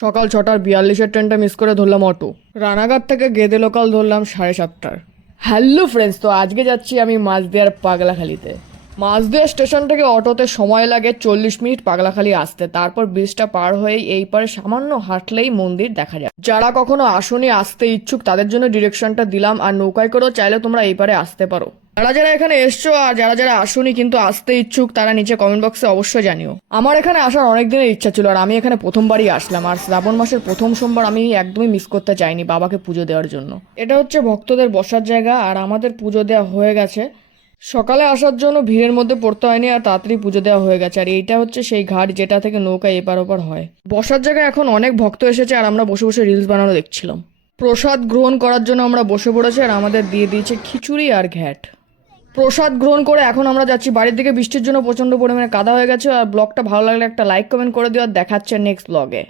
সকাল 6:42 ট্রেনটা মিস করে ধরলাম অটো। রানাঘাট থেকে গেদে লোকাল ধরলাম 7:30। হ্যালো ফ্রেন্ডস, তো আজকে যাচ্ছি আমি মাঝদিয়ার পাগলাখালিতে। মাঝদিয়া স্টেশন থেকে অটোতে সময় লাগে 40 মিনিট পাগলাখালি আসতে। তারপর ব্রিজটা পার হয়েই এই পারে সামান্য হাঁটলেই মন্দির দেখা যায়। যারা কখনো আসনি, আসতে ইচ্ছুক তাদের জন্য ডিরেকশনটা দিলাম। আর নৌকায় করেও চাইলে তোমরা এই পারে আসতে পারো। যারা যারা এখানে এসছো আর যারা যারা আসুনি কিন্তু আসতে ইচ্ছুক তারা নিচে কমেন্ট বক্সে অবশ্যই জানিও। আমার এখানে আসার অনেক দিনের ইচ্ছা ছিল আর আমি এখানে প্রথমবারই আসলাম। আর শ্রাবণ মাসের প্রথম সোমবার আমি একদমই মিস করতে চাইনি বাবাকে পুজো দেওয়ার জন্য। এটা হচ্ছে ভক্তদের বসার জায়গা আর আমাদের পুজো দেওয়া হয়ে গেছে। সকালে আসার জন্য ভিড়ের মধ্যে পড়তে হয়নি আর তাড়াতাড়ি পুজো দেওয়া হয়ে গেছে। আর এইটা হচ্ছে সেই ঘাট যেটা থেকে নৌকা এপার ওপার হয়। বসার জায়গায় এখন অনেক ভক্ত এসেছে আর আমরা বসে বসে রিলস বানানো দেখছিলাম। প্রসাদ গ্রহণ করার জন্য আমরা বসে পড়েছি আর আমাদের দিয়ে দিয়েছে খিচুড়ি আর ঘ্যাট। প্রসাদ গ্রহণ করে এখন আমরা যাচ্ছি বাড়ির দিকে। বৃষ্টির জন্য প্রচণ্ড পরিমাণে কাদা হয়ে গেছে। আর ব্লগটা ভালো লাগলে একটা লাইক কমেন্ট করে দিও আর দেখাচ্ছে নেক্সট ব্লগে।